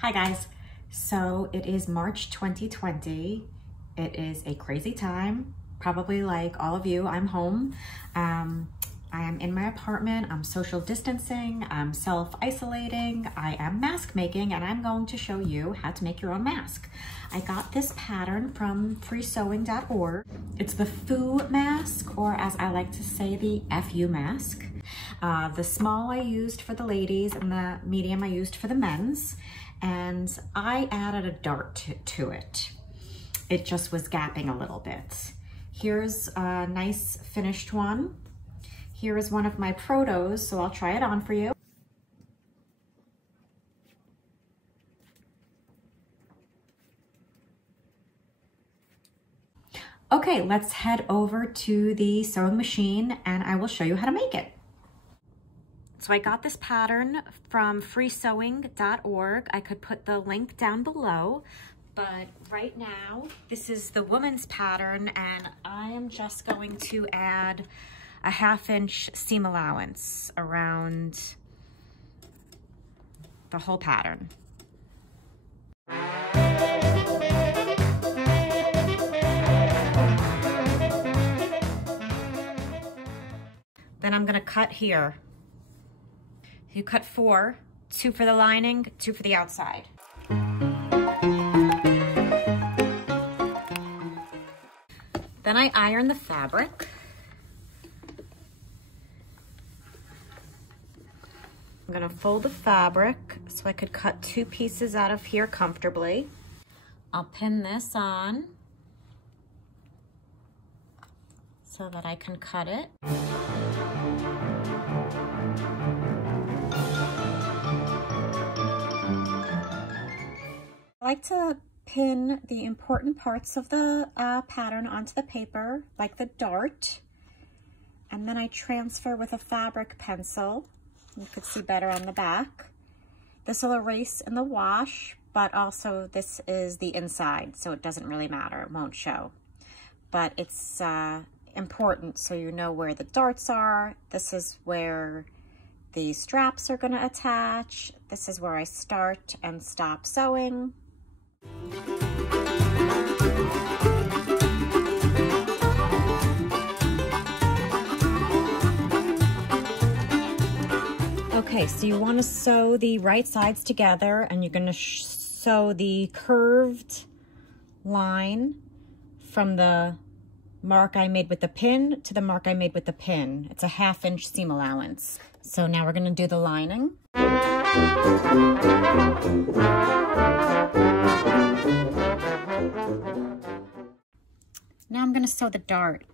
Hi guys, so it is March 2020. It is a crazy time, probably like all of you. I'm home. I am in my apartment, I'm social distancing, I'm self-isolating, I am mask making, and I'm going to show you how to make your own mask. I got this pattern from freesewing.org. It's the FU mask, or as I like to say, the FU mask. The small I used for the ladies and the medium I used for the men's, and I added a dart to it. It just was gapping a little bit. Here's a nice finished one. Here is one of my protos, so I'll try it on for you. Okay, let's head over to the sewing machine and I will show you how to make it. So I got this pattern from freesewing.org. I could put the link down below, but right now this is the woman's pattern and I am just going to add a 1/2 inch seam allowance around the whole pattern. Then I'm gonna cut here. You cut 4, 2 for the lining, 2 for the outside. Then I iron the fabric. I'm gonna fold the fabric so I could cut 2 pieces out of here comfortably. I'll pin this on so that I can cut it. I like to pin the important parts of the pattern onto the paper, like the dart, and then I transfer with a fabric pencil. You could see better on the back. This will erase in the wash, but also this is the inside, so it doesn't really matter, it won't show. But it's important so you know where the darts are. This is where the straps are gonna attach. This is where I start and stop sewing. Okay, so you want to sew the right sides together and you're going to sew the curved line from the mark I made with the pin to the mark I made with the pin. It's a 1/2 inch seam allowance. So now we're going to do the lining. Now I'm going to sew the dart.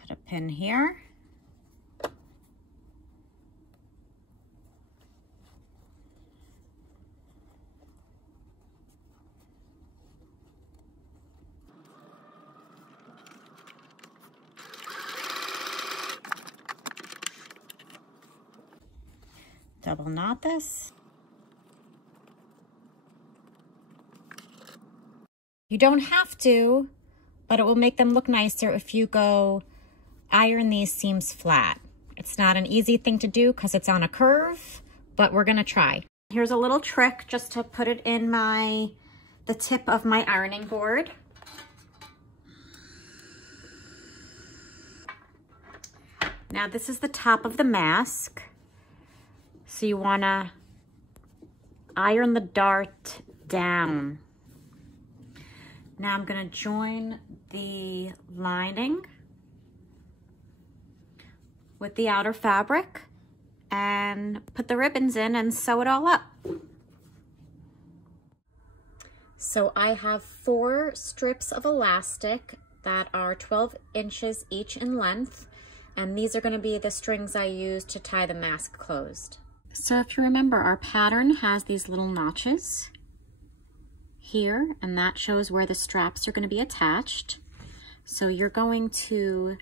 Put a pin here. Double knot this. You don't have to, but it will make them look nicer if you go iron these seams flat. It's not an easy thing to do because it's on a curve, but we're gonna try. Here's a little trick just to put it in the tip of my ironing board. Now this is the top of the mask. So you wanna iron the dart down. Now I'm gonna join the lining with the outer fabric and put the ribbons in and sew it all up. So I have 4 strips of elastic that are 12 inches each in length, and these are gonna be the strings I use to tie the mask closed. So if you remember, our pattern has these little notches here, and that shows where the straps are going to be attached. So you're going to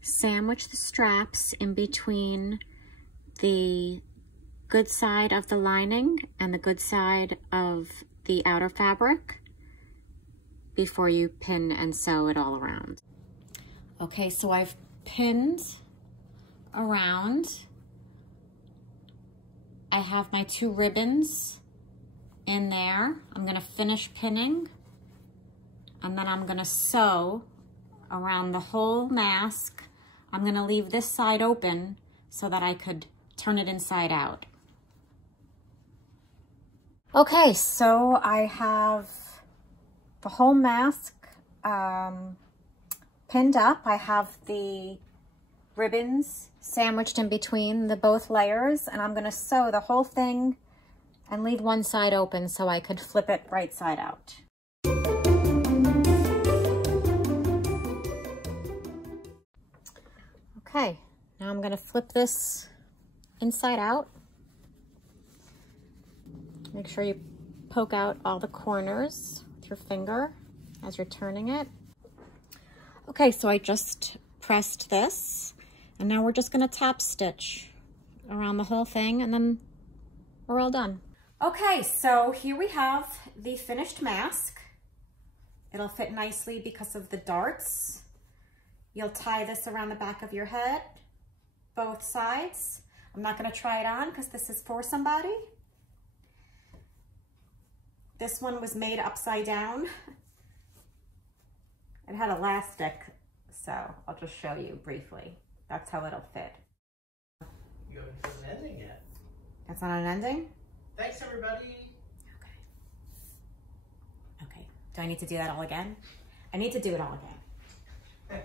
sandwich the straps in between the good side of the lining and the good side of the outer fabric before you pin and sew it all around. Okay, so I've pinned around I have my 2 ribbons in there. I'm gonna finish pinning, and then I'm gonna sew around the whole mask. I'm gonna leave this side open so that I could turn it inside out. Okay, so I have the whole mask pinned up. I have the ribbons sandwiched in between the both layers, and I'm gonna sew the whole thing and leave one side open so I could flip it right side out. Okay, now I'm gonna flip this inside out. Make sure you poke out all the corners with your finger as you're turning it. Okay, so I just pressed this, and now we're just gonna top stitch around the whole thing, and then we're all done. Okay, so here we have the finished mask. It'll fit nicely because of the darts. You'll tie this around the back of your head, both sides. I'm not gonna try it on because this is for somebody. This one was made upside down. It had elastic, so I'll just show you briefly. That's how it'll fit. You haven't put an ending yet. That's not an ending? Thanks, everybody. Okay. Okay. Do I need to do that all again? I need to do it all again.